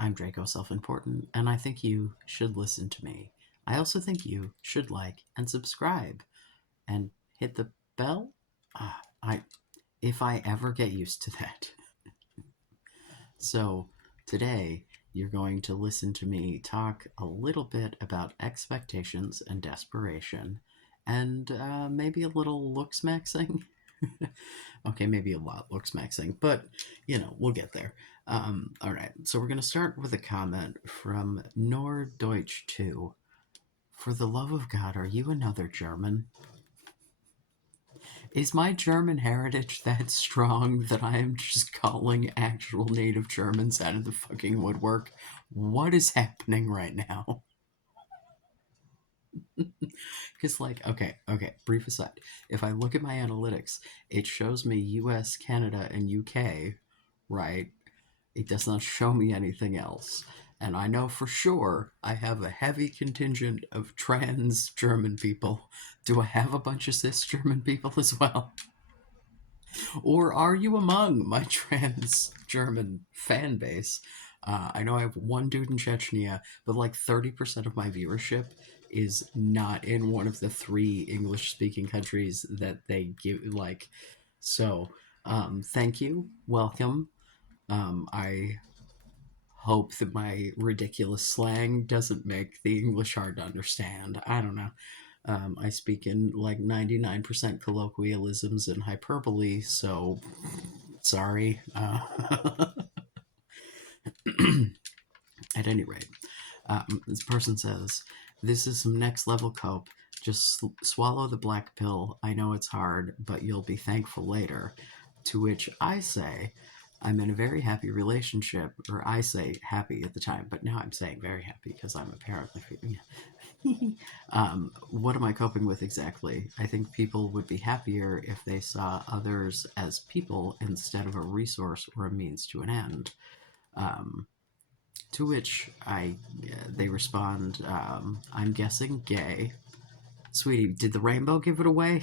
I'm Draco Self-Important, and I think you should listen to me. I also think you should like and subscribe and hit the bell. I if I ever get used to that. So today you're going to listen to me talk a little bit about expectations and desperation, and maybe a little looksmaxing. Okay, maybe a lot looksmaxing, but we'll get there. All right, so we're going to start with a comment from Norddeutsch 2. For the love of God, are you another German? Is my German heritage that strong that I am just calling actual native Germans out of the fucking woodwork? What is happening right now? Because, like, okay, brief aside. If I look at my analytics, it shows me US, Canada, and UK, right? It does not show me anything else. And I know for sure I have a heavy contingent of trans German people. Do I have a bunch of cis German people as well? Or are you among my trans German fan base? I know I have one dude in Chechnya, but like 30% of my viewership is not in one of the three English speaking countries that they give. Like, so thank you. Welcome. I hope that my ridiculous slang doesn't make the English hard to understand. I don't know. I speak in like 99% colloquialisms and hyperbole, so sorry. At any rate, this person says, this is some next level cope. Just swallow the black pill. I know it's hard, but you'll be thankful later. To which I say, I'm in a very happy relationship, or I say happy at the time, but now I'm saying very happy because I'm apparently feeling. What am I coping with exactly? I think people would be happier if they saw others as people instead of a resource or a means to an end. Um, to which they respond, I'm guessing gay. Sweetie, did the rainbow give it away?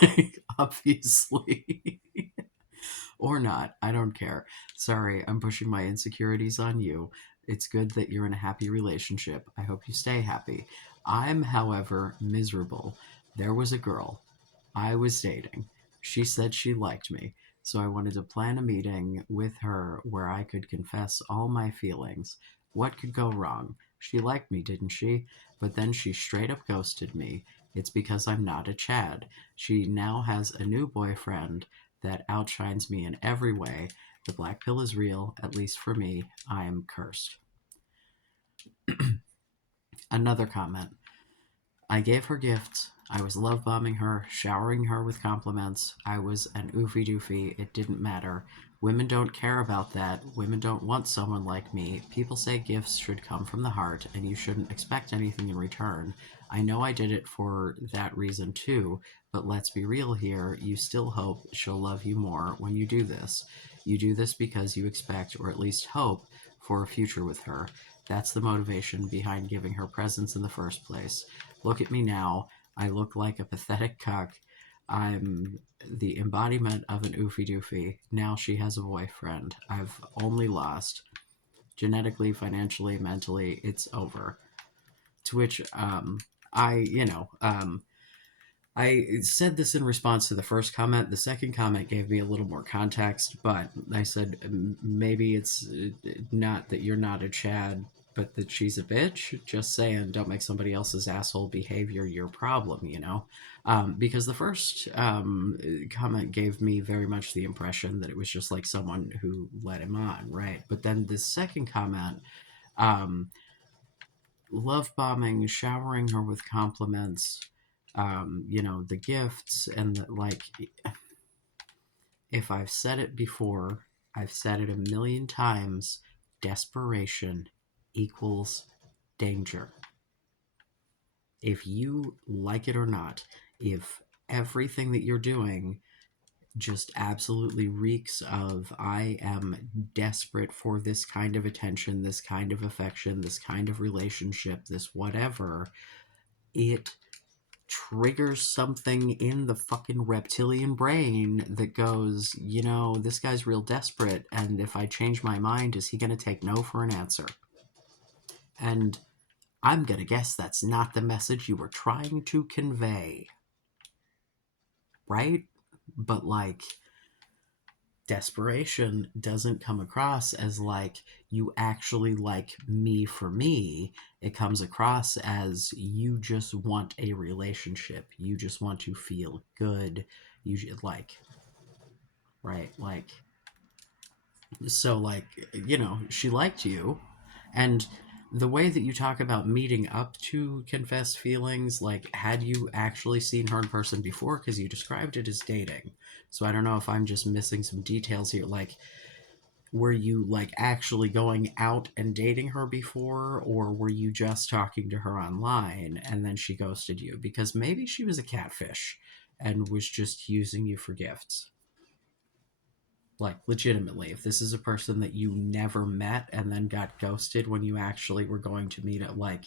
Like, obviously. Or not. I don't care. Sorry, I'm pushing my insecurities on you. It's good that you're in a happy relationship. I hope you stay happy. I'm, however, miserable. There was a girl I was dating. She said she liked me, so I wanted to plan a meeting with her where I could confess all my feelings. What could go wrong? She liked me, didn't she? But then she straight up ghosted me. It's because I'm not a Chad. She now has a new boyfriend that outshines me in every way. The black pill is real, at least for me. I am cursed. Another comment. I gave her gifts. I was love bombing her, showering her with compliments. I was an oofy doofy. It didn't matter. Women don't care about that. Women don't want someone like me. People say gifts should come from the heart and you shouldn't expect anything in return. I know I did it for that reason too, but let's be real here. You still hope she'll love you more when you do this. You do this because you expect, or at least hope, for a future with her. That's the motivation behind giving her presents in the first place. Look at me now. I look like a pathetic cuck. I'm the embodiment of an oofy doofy. Now she has a boyfriend. I've only lost. Genetically, financially, mentally, it's over. To which I, I said this in response to the first comment. The second comment gave me a little more context, but I said maybe it's not that you're not a Chad, but that she's a bitch. Just saying, don't make somebody else's asshole behavior your problem, because the first comment gave me very much the impression that it was just like someone who led him on, right? But then the second comment, um, love bombing, showering her with compliments, the gifts, and like, if I've said it before, I've said it a million times. Desperation equals danger. If you like it or not, if everything that you're doing just absolutely reeks of I am desperate for this kind of attention, this kind of affection, this kind of relationship, this whatever, it triggers something in the fucking reptilian brain that goes, this guy's real desperate, and if I change my mind, is he going to take no for an answer? And I'm going to guess that's not the message you were trying to convey, right? But like, desperation doesn't come across as like you actually like me for me. It comes across as you just want a relationship. You just want to feel good. You like, right? Like, so like, she liked you. And the way that you talk about meeting up to confess feelings, like, had you actually seen her in person before? Because you described it as dating. So I don't know if I'm just missing some details here. Like, were you like actually going out and dating her before, or were you just talking to her online and then she ghosted you? Because maybe she was a catfish and was just using you for gifts. Like, legitimately, if this is a person that you never met and then got ghosted when you actually were going to meet it, like,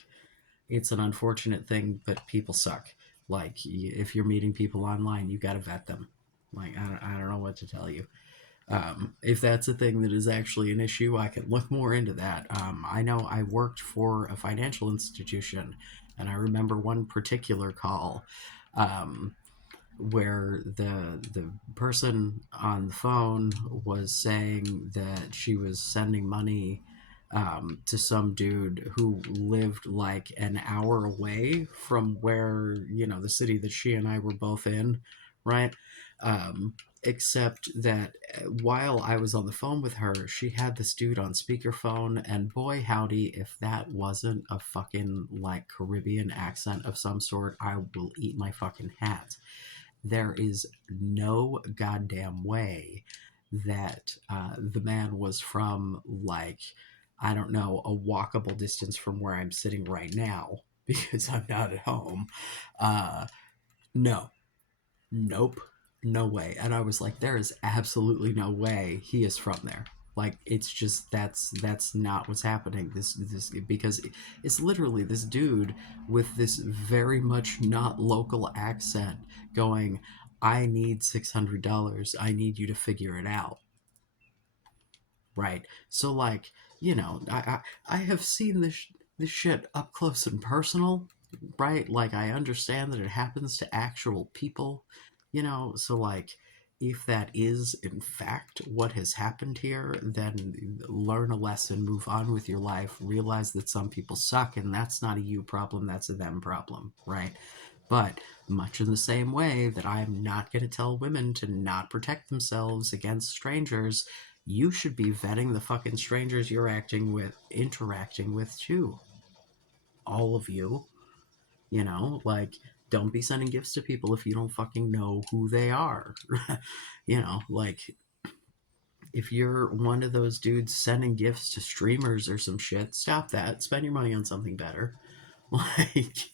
it's an unfortunate thing, but people suck. Like, if you're meeting people online, you got to vet them. Like, I don't know what to tell you. If that's a thing that is actually an issue, I can look more into that. I know I worked for a financial institution, and I remember one particular call um, where the person on the phone was saying that she was sending money to some dude who lived like an hour away from where, the city that she and I were both in, right? Except that while I was on the phone with her, she had this dude on speakerphone, and boy howdy, if that wasn't a fucking like Caribbean accent of some sort, I will eat my fucking hat. There is no goddamn way that the man was from, like, I don't know, a walkable distance from where I'm sitting right now because I'm not at home. Uh, no, nope, no way. And I was like, there is absolutely no way he is from there. Like, it's just that's not what's happening. This because it's literally this dude with this very much not local accent going, I need $600. I need you to figure it out. Right. So like, I have seen this shit up close and personal, right? Like, I understand that it happens to actual people, so like, if that is in fact what has happened here, then learn a lesson, move on with your life, realize that some people suck, and that's not a you problem, that's a them problem, right? But much in the same way that I'm not going to tell women to not protect themselves against strangers, you should be vetting the fucking strangers you're interacting with too. All of you, like, don't be sending gifts to people if you don't fucking know who they are. Like, if you're one of those dudes sending gifts to streamers or some shit, stop that. Spend your money on something better. Like,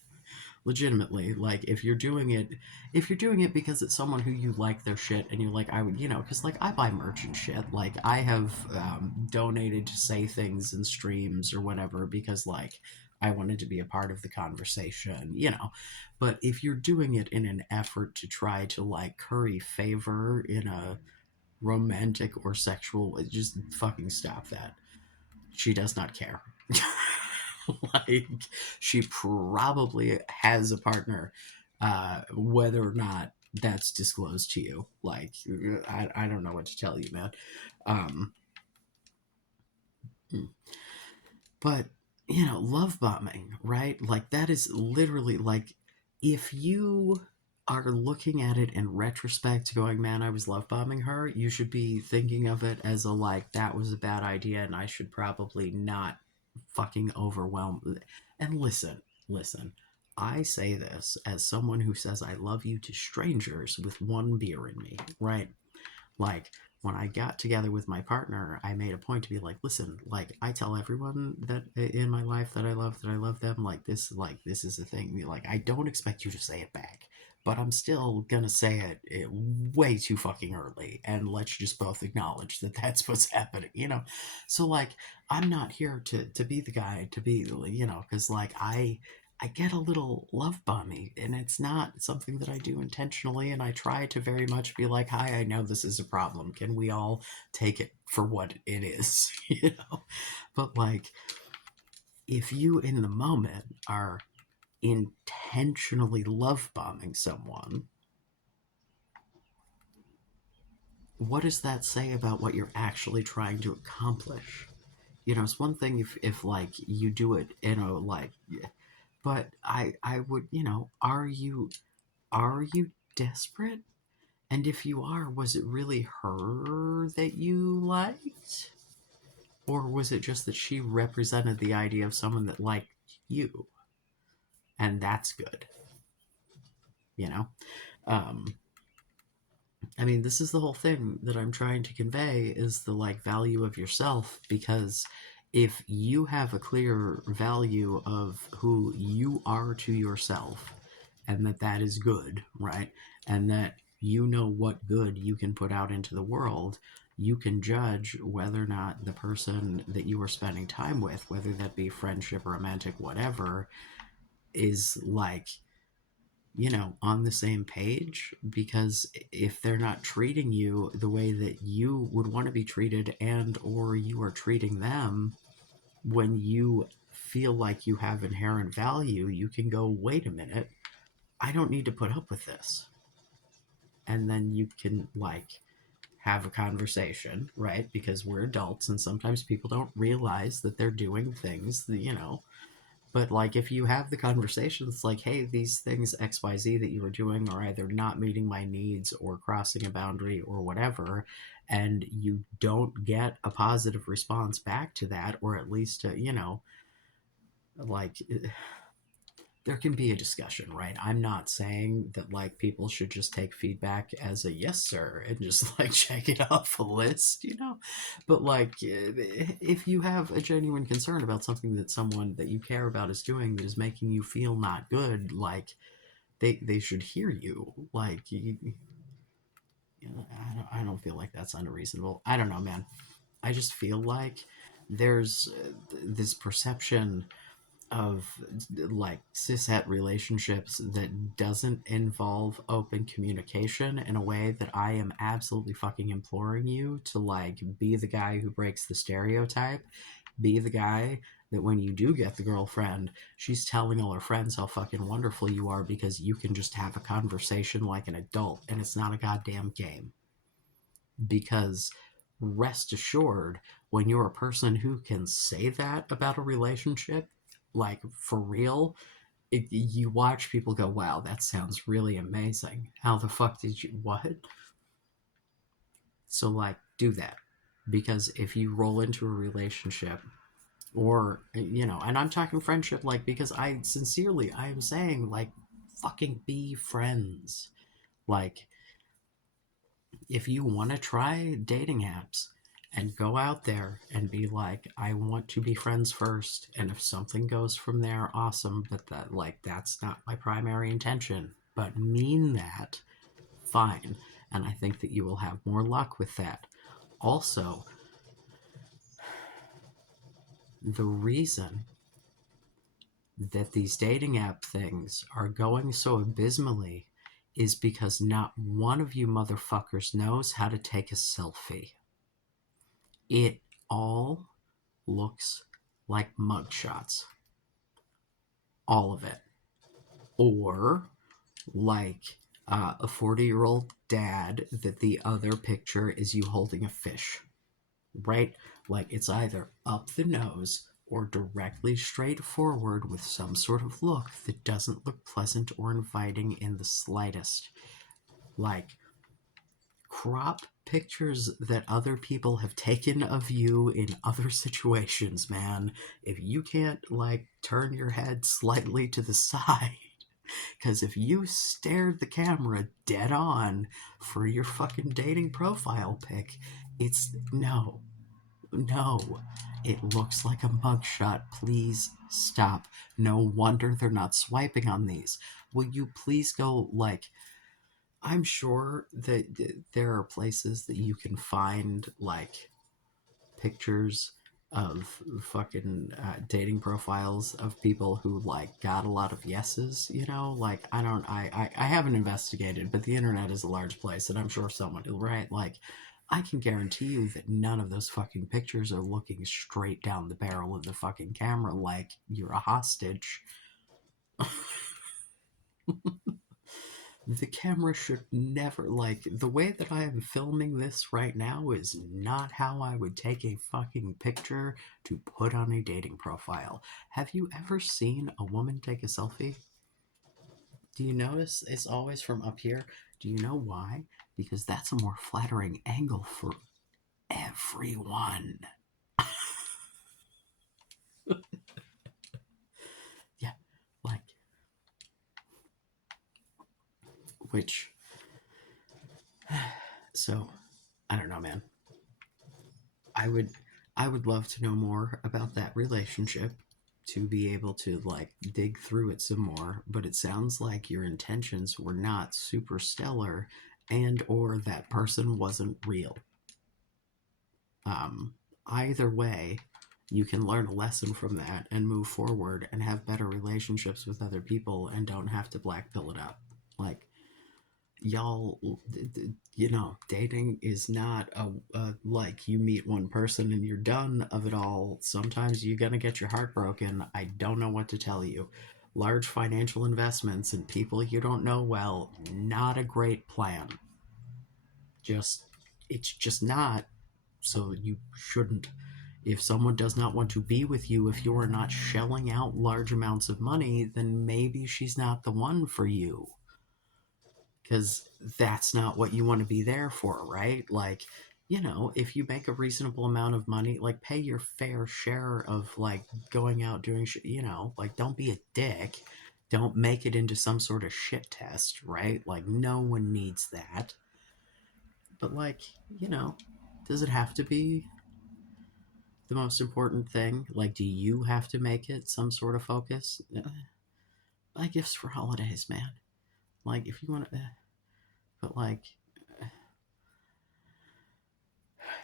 legitimately, like, if you're doing it because it's someone who you like their shit and you're like, I would, because like, I buy merch and shit, like, I have donated to say things in streams or whatever because like I wanted to be a part of the conversation, but if you're doing it in an effort to try to like curry favor in a romantic or sexual, just fucking stop that. She does not care. Like, she probably has a partner, whether or not that's disclosed to you. Like, I don't know what to tell you, man. Um, but, love bombing, right? Like, that is literally like, if you are looking at it in retrospect, going, man, I was love bombing her, you should be thinking of it as a, like, that was a bad idea and I should probably not fucking overwhelm. And listen, I say this as someone who says I love you to strangers with one beer in me, right? Like, when I got together with my partner, I made a point to be like, listen, like, I tell everyone that in my life that I love them. Like, this is a thing. Like, I don't expect you to say it back, but I'm still gonna say it way too fucking early, and let's just both acknowledge that that's what's happening. So like, I'm not here to be the guy to be, because like, I get a little love bomby, and it's not something that I do intentionally. And I try to very much be like, "Hi, I know this is a problem. Can we all take it for what it is?" you know. But like, if you in the moment are intentionally love bombing someone, what does that say about what you're actually trying to accomplish? It's one thing if like you do it in a like, but I would, are you desperate? And if you are, was it really her that you liked? Or was it just that she represented the idea of someone that liked you? And that's good, you know? Um, I mean, this is the whole thing that I'm trying to convey is the like value of yourself, because if you have a clear value of who you are to yourself and that is good, right? And that you know what good you can put out into the world, you can judge whether or not the person that you are spending time with, whether that be friendship, romantic, whatever, is like, on the same page. Because if they're not treating you the way that you would want to be treated, and or you are treating them when you feel like you have inherent value, you can go, wait a minute, I don't need to put up with this. And then you can like have a conversation, right? Because we're adults and sometimes people don't realize that they're doing things that. But like, if you have the conversation, it's like, hey, these things XYZ that you were doing are either not meeting my needs or crossing a boundary or whatever, and you don't get a positive response back to that, or at least, like, there can be a discussion, right? I'm not saying that like people should just take feedback as a yes sir and just like check it off a list. But like, if you have a genuine concern about something that someone that you care about is doing that is making you feel not good, like they should hear you. Like, I don't feel like that's unreasonable. I don't know, man. I just feel like there's this perception of like cishet relationships that doesn't involve open communication in a way that I am absolutely fucking imploring you to like be the guy who breaks the stereotype. Be the guy that when you do get the girlfriend, she's telling all her friends how fucking wonderful you are because you can just have a conversation like an adult and it's not a goddamn game. Because rest assured, when you're a person who can say that about a relationship, like for real, you watch people go, wow, that sounds really amazing. How the fuck did you, what? So, like, do that. Because if you roll into a relationship, or, and I'm talking friendship, like, because I am saying, like, fucking be friends. Like, if you want to try dating apps and go out there and be like, I want to be friends first, and if something goes from there, awesome, but that's not my primary intention, but mean that, fine. And I think that you will have more luck with that. Also, the reason that these dating app things are going so abysmally is because not one of you motherfuckers knows how to take a selfie. It all looks like mugshots. All of it. Or like a 40-year-old dad that the other picture is you holding a fish. Right? Like, it's either up the nose or directly straight forward with some sort of look that doesn't look pleasant or inviting in the slightest. Like, crop pictures that other people have taken of you in other situations, man. If you can't, like, turn your head slightly to the side, because if you stared the camera dead on for your fucking dating profile pic, it's no, no. It looks like a mugshot. Please stop. No wonder they're not swiping on these. Will you please go, like, I'm sure that there are places that you can find like pictures of fucking dating profiles of people who like got a lot of yeses, you know, like I haven't investigated, but the internet is a large place and I'm sure someone will, right? Like I can guarantee you that none of those fucking pictures are looking straight down the barrel of the fucking camera like you're a hostage. The camera should never, like, the way that I am filming this right now is not how I would take a fucking picture to put on a dating profile. Have you ever seen a woman take a selfie? Do you notice it's always from up here? Do you know why? Because that's a more flattering angle for everyone. Yeah, like, which, so, I don't know, man. I would I would love to know more about that relationship to be able to like dig through it some more, but it sounds like your intentions were not super stellar and or that person wasn't real. Um Either way, you can learn a lesson from that and move forward and have better relationships with other people and don't have to black pill it up. Like y'all, you know, dating is not a like you meet one person and you're done of it all. Sometimes you're gonna get your heart broken. I don't know what to tell you. Large financial investments in people you don't know well, not a great plan. Just, it's just not. So you shouldn't. If someone does not want to be with you, if you are not shelling out large amounts of money, then maybe she's not the one for you, because that's not what you want to be there for, right? Like, you know, if you make a reasonable amount of money, like pay your fair share of like going out doing shit, you know, like don't be a dick. Don't make it into some sort of shit test, right? Like no one needs that. But like, you know, does it have to be the most important thing? Like, do you have to make it some sort of focus? Buy gifts for holidays, man. Like, if you want to, but like,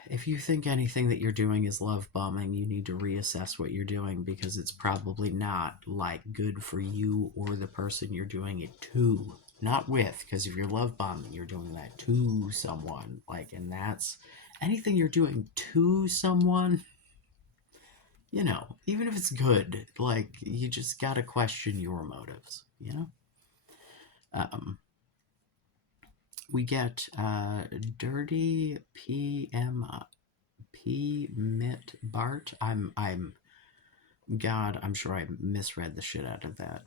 if you think anything that you're doing is love bombing, you need to reassess what you're doing because it's probably not like good for you or the person you're doing it to. Not with, because if you're love bombing, you're doing that to someone. Like, and that's anything you're doing to someone, you know, even if it's good, like, you just gotta question your motives, you know? Um, we get Dirty PM P. Mitt Bart. God, I'm sure I misread the shit out of that.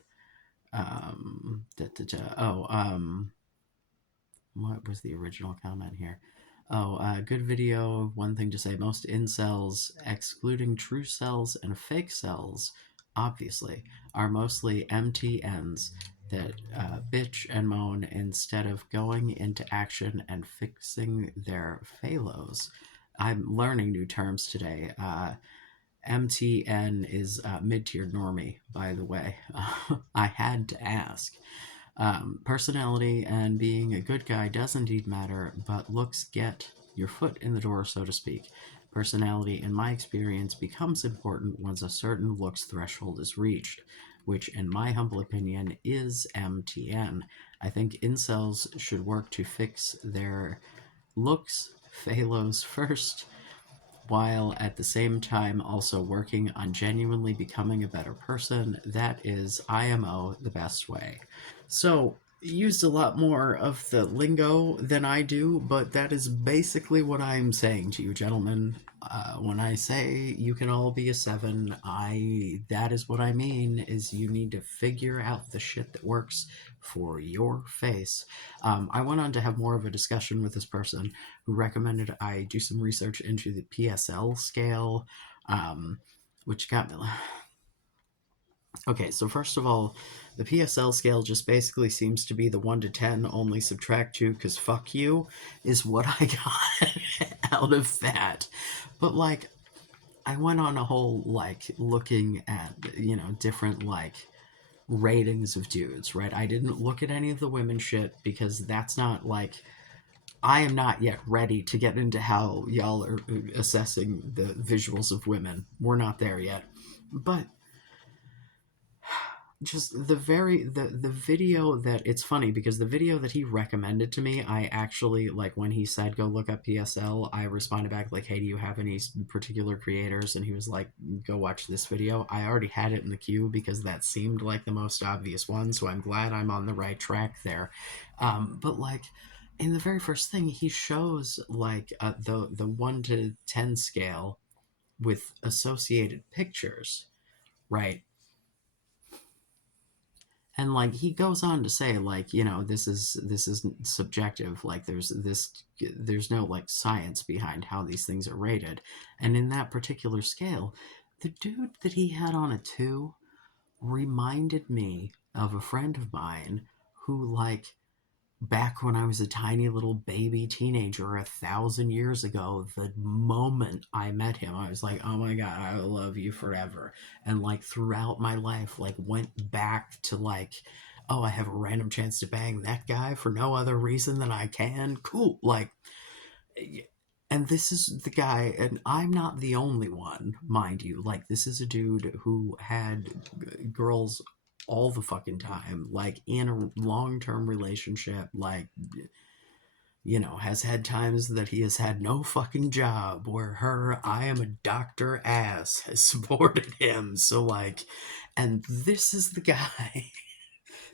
Oh, what was the original comment here? Oh, good video. One thing to say: most incels, excluding true cells and fake cells, obviously, are mostly MTNs that bitch and moan instead of going into action and fixing their phalos. I'm learning new terms today. MTN is mid-tier normie, by the way. I had to ask. Personality and being a good guy does indeed matter, but looks get your foot in the door, so to speak. Personality, in my experience, becomes important once a certain looks threshold is reached, which, in my humble opinion, is MTN. I think incels should work to fix their looks, phalos first, while at the same time also working on genuinely becoming a better person. That is IMO the best way. So, used a lot more of the lingo than I do, but that is basically what I'm saying to you, gentlemen. When I say you can all be a 7, that is what I mean. Is you need to figure out the shit that works for your face. I went on to have more of a discussion with this person who recommended I do some research into the PSL scale, which got me. Okay, so first of all, the PSL scale just basically seems to be the 1 to 10, only subtract 2 because fuck you, is what I got out of that. But, like, I went on a whole, like, looking at, you know, different, like, ratings of dudes, right? I didn't look at any of the women shit because that's not, like, I am not yet ready to get into how y'all are assessing the visuals of women. We're not there yet. But just the video that, it's funny because the video that he recommended to me, I actually, like, when he said go look up PSL, I responded back like, hey, do you have any particular creators? And he was like, go watch this video. I already had it in the queue because that seemed like the most obvious one, so I'm glad I'm on the right track there. But like, in the very first thing, he shows like the 1 to 10 scale with associated pictures, right? And like he goes on to say, like, this is subjective, like there's no like science behind how these things are rated. And in that particular scale, the dude that he had on a 2 reminded me of a friend of mine who, like, back when I was a tiny little baby teenager 1,000 years ago, the moment I met him, I was like, oh my God, I love you forever. And like throughout my life, like went back to like, oh, I have a random chance to bang that guy for no other reason than I can. Cool. Like, and this is the guy, and I'm not the only one, mind you. Like, this is a dude who had girls all the fucking time, like in a long term relationship, like, has had times that he has had no fucking job where her I am a doctor ass has supported him. So, like, and this is the guy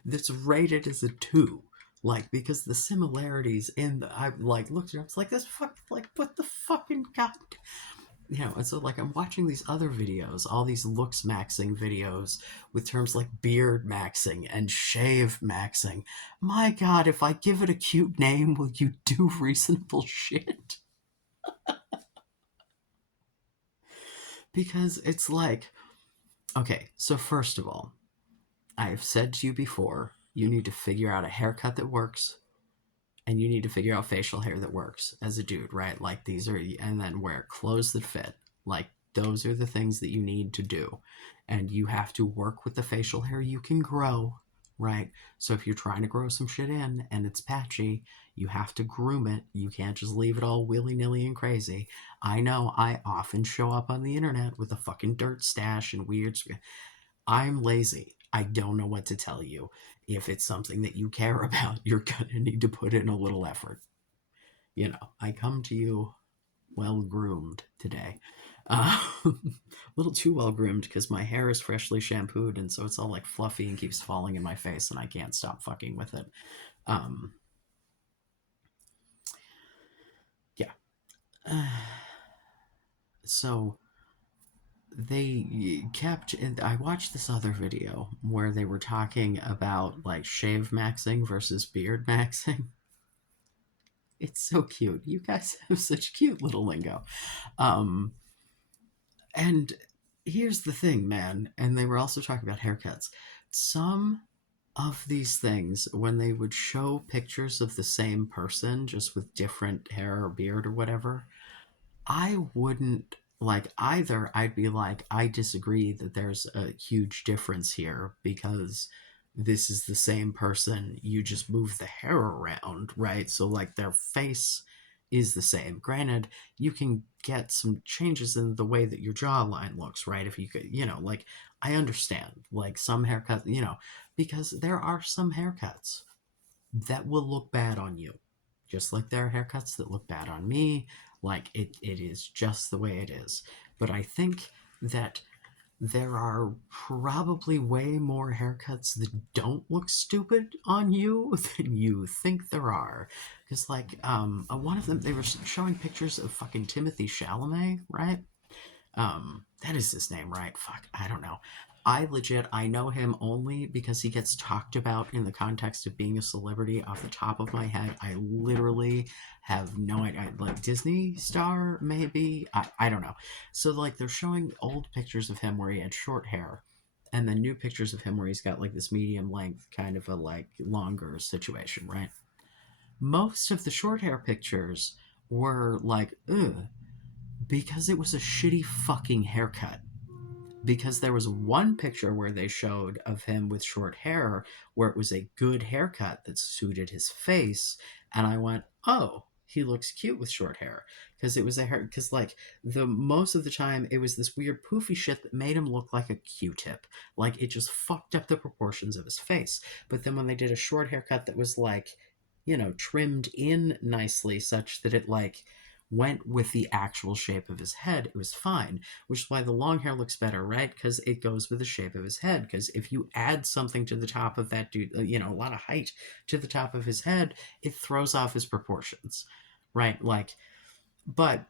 that's rated as a 2. Like, because the similarities in the, I like looked at it, I was like, this fuck, like, what the fucking god, and so like I'm watching these other videos, all these looks maxing videos with terms like beard maxing and shave maxing. My god, if I give it a cute name, will you do reasonable shit? Because it's like, okay, so first of all, I've said to you before, you need to figure out a haircut that works, and you need to figure out facial hair that works as a dude, right? Like, these are, and then wear clothes that fit. Like, those are the things that you need to do. And you have to work with the facial hair you can grow, right? So if you're trying to grow some shit in and it's patchy, you have to groom it. You can't just leave it all willy nilly and crazy. I know I often show up on the internet with a fucking dirt stash and weird. I'm lazy. I don't know what to tell you. If it's something that you care about, you're going to need to put in a little effort. I come to you well groomed today. A little too well groomed because my hair is freshly shampooed, and so it's all like fluffy and keeps falling in my face, and I can't stop fucking with it. Um, yeah. So they kept, and I watched this other video where they were talking about like shave maxing versus beard maxing. It's so cute. You guys have such cute little lingo. Um, and here's the thing, man. And they were also talking about haircuts. Some of these things, when they would show pictures of the same person, just with different hair or beard or whatever, I wouldn't like either. I'd be like, I disagree that there's a huge difference here because this is the same person. You just move the hair around, right? So, like, their face is the same. Granted, you can get some changes in the way that your jawline looks, right? If you could, like, I understand, like, some haircuts, because there are some haircuts that will look bad on you, just like there are haircuts that look bad on me. Like, it is just the way it is. But I think that there are probably way more haircuts that don't look stupid on you than you think there are. Because, like, one of them, they were showing pictures of fucking Timothy Chalamet, right? That is his name, right? Fuck, I don't know. I know him only because he gets talked about in the context of being a celebrity off the top of my head. I literally have no idea. Like, Disney star, maybe? I don't know. So, like, they're showing old pictures of him where he had short hair, and then new pictures of him where he's got, like, this medium length, kind of a, like, longer situation, right? Most of the short hair pictures were like, ugh, because it was a shitty fucking haircut. Because there was one picture where they showed of him with short hair where it was a good haircut that suited his face, and I went, oh, he looks cute with short hair, because it was a hair, because like the most of the time it was this weird poofy shit that made him look like a Q-tip, like it just fucked up the proportions of his face. But then when they did a short haircut that was like, trimmed in nicely such that it like went with the actual shape of his head, it was fine. Which is why the long hair looks better, right? Because it goes with the shape of his head. Because if you add something to the top of that dude, a lot of height to the top of his head, it throws off his proportions, right? Like, but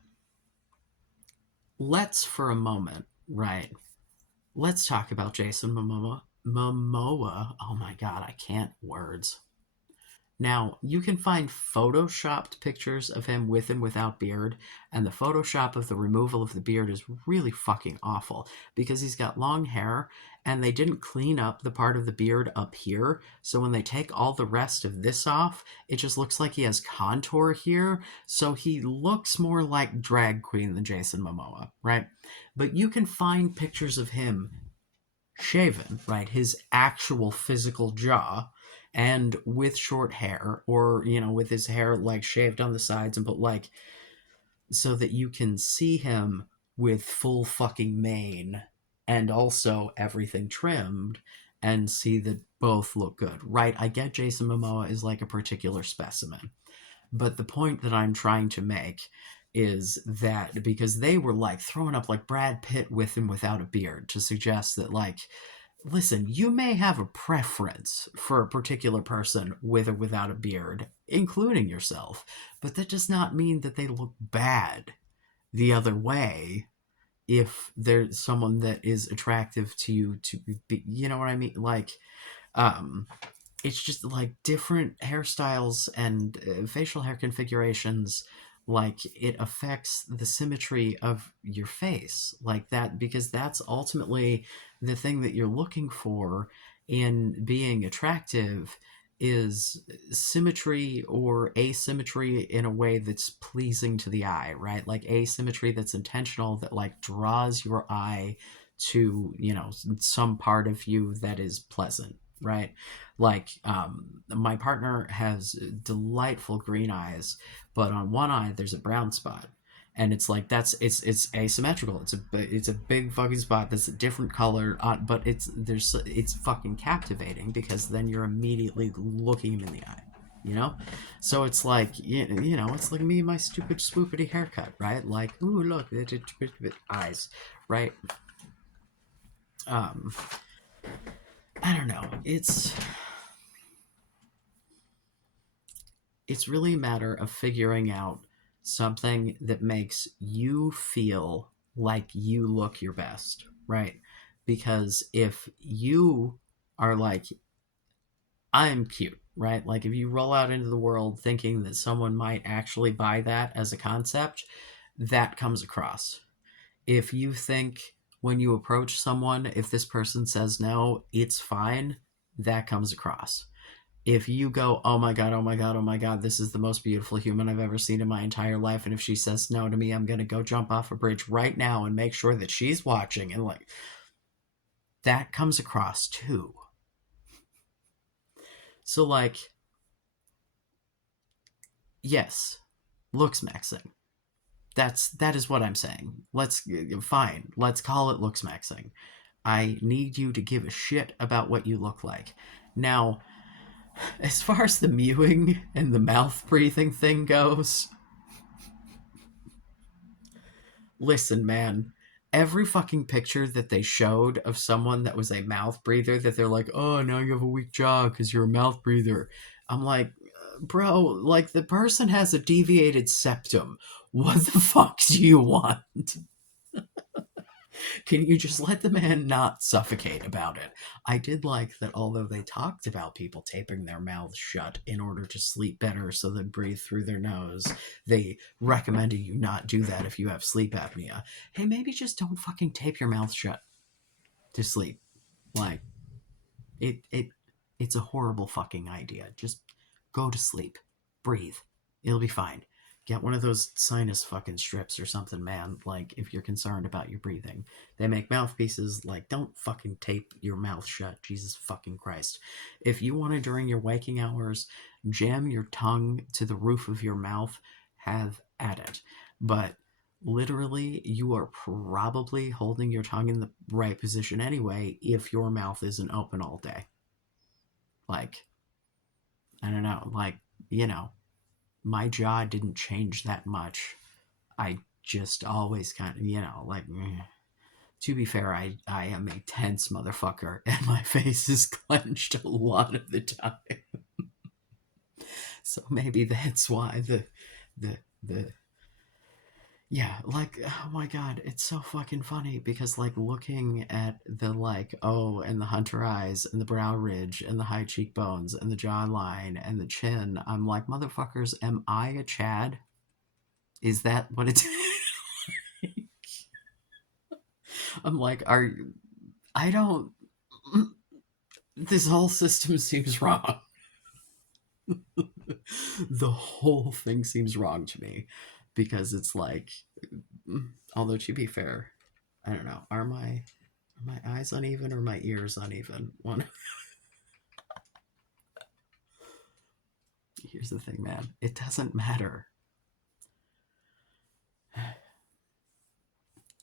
let's for a moment, right? Let's talk about Jason Momoa. Momoa. Oh my god, I can't words. Now, you can find photoshopped pictures of him with and without beard, and the photoshop of the removal of the beard is really fucking awful because he's got long hair and they didn't clean up the part of the beard up here. So when they take all the rest of this off, it just looks like he has contour here. So he looks more like drag queen than Jason Momoa, right? But you can find pictures of him shaven, right? His actual physical jaw, and with short hair, or, with his hair like shaved on the sides and put like, so that you can see him with full fucking mane and also everything trimmed and see that both look good, right? I get Jason Momoa is like a particular specimen. But the point that I'm trying to make is that because they were like throwing up like Brad Pitt with and without a beard to suggest that, like, listen, you may have a preference for a particular person with or without a beard, including yourself, but that does not mean that they look bad the other way if there's someone that is attractive to you to be, you know what I mean? Like, um, it's just like different hairstyles and facial hair configurations, like it affects the symmetry of your face like that, because that's ultimately the thing that you're looking for in being attractive, is symmetry or asymmetry in a way that's pleasing to the eye, right? Like asymmetry that's intentional, that like draws your eye to, some part of you that is pleasant, right? Like, my partner has delightful green eyes, but on one eye there's a brown spot, and it's like it's asymmetrical. It's a big fucking spot that's a different color, but it's fucking captivating because then you're immediately looking him in the eye. You know, so it's like, it's like me and my stupid swoopity haircut, right? Like, ooh, look, it's eyes, right? Um, I don't know. It's really a matter of figuring out something that makes you feel like you look your best, right? Because if you are like, I'm cute, right? Like if you roll out into the world thinking that someone might actually buy that as a concept, that comes across. If you think when you approach someone, if this person says no, it's fine, that comes across. If you go, oh my god, oh my god, oh my god, this is the most beautiful human I've ever seen in my entire life, and if she says no to me, I'm gonna go jump off a bridge right now and make sure that she's watching, and like, that comes across too. So like, yes, Looksmaxxing. That is what I'm saying. Fine, let's call it Looksmaxxing. I need you to give a shit about what you look like. Now, as far as the mewing and the mouth breathing thing goes, listen, man, every fucking picture that they showed of someone that was a mouth breather, that they're like, oh, now you have a weak jaw because you're a mouth breather. I'm like, bro, like the person has a deviated septum. What the fuck do you want? Can you just let the man not suffocate about it? I did like that, although they talked about people taping their mouths shut in order to sleep better so they breathe through their nose, they recommended you not do that if you have sleep apnea. Hey, maybe just don't fucking tape your mouth shut to sleep. Like, it's a horrible fucking idea. Just go to sleep. Breathe. It'll be fine. Get one of those sinus fucking strips or something, man. Like, if you're concerned about your breathing. They make mouthpieces. Like, don't fucking tape your mouth shut. Jesus fucking Christ. If you want to, during your waking hours, jam your tongue to the roof of your mouth, have at it. But literally, you are probably holding your tongue in the right position anyway if your mouth isn't open all day. Like, I don't know, like, you know, my jaw didn't change that much. I just always kind of, like, to be fair, I am a tense motherfucker and my face is clenched a lot of the time. So maybe that's why the yeah, like, oh my god, it's so fucking funny because, like, looking at the, like, oh, and the hunter eyes and the brow ridge and the high cheekbones and the jawline and the chin, I'm like, motherfuckers, am I a Chad? Is that what it's I'm like, I don't this whole system seems wrong. The whole thing seems wrong to me because it's like, although to be fair, I don't know, are my eyes uneven or my ears uneven? One. Here's the thing, man. It doesn't matter.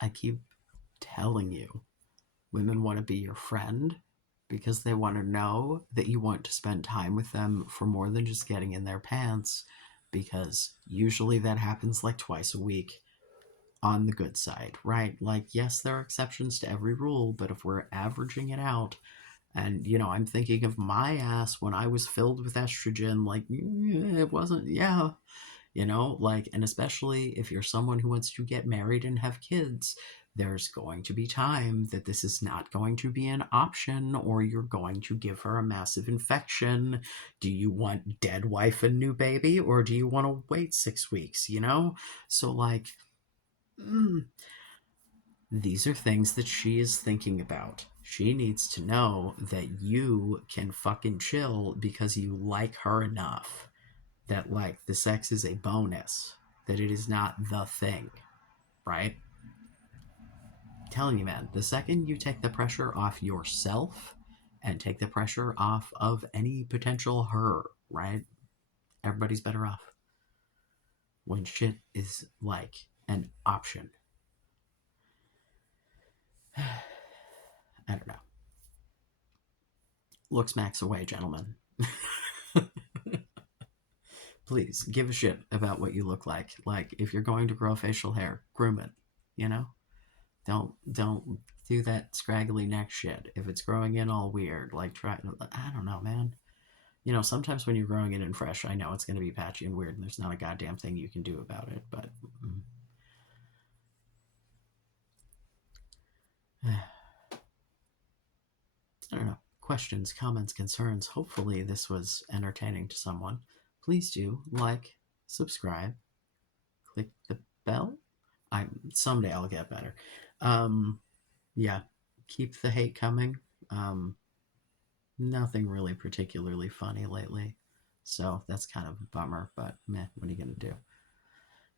I keep telling you, women want to be your friend because they want to know that you want to spend time with them for more than just getting in their pants, because usually that happens like twice a week on the good side, right? Like, yes, there are exceptions to every rule, but if we're averaging it out, and, I'm thinking of my ass when I was filled with estrogen, like, it wasn't, yeah, like, and especially if you're someone who wants to get married and have kids, there's going to be time that this is not going to be an option, or you're going to give her a massive infection. Do you want dead wife and new baby, or do you want to wait 6 weeks, So, like, these are things that she is thinking about. She needs to know that you can fucking chill because you like her enough, that, like, the sex is a bonus, that it is not the thing, right? I'm telling you, man, the second you take the pressure off yourself and take the pressure off of any potential her, right? Everybody's better off when shit is like an option. I don't know. Looksmaxx away, gentlemen. Please give a shit about what you look like. Like, if you're going to grow facial hair, groom it. You know, don't do that scraggly neck shit. If it's growing in all weird, like, try. I don't know, man. Sometimes when you're growing it in fresh, I know it's going to be patchy and weird, and there's not a goddamn thing you can do about it. But I don't know. Questions, comments, concerns. Hopefully, this was entertaining to someone. Please do like, subscribe, click the bell. Someday I'll get better. Yeah, keep the hate coming. Nothing really particularly funny lately, so that's kind of a bummer. But meh, what are you gonna do?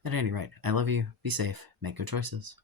At any rate, I love you. Be safe. Make good choices.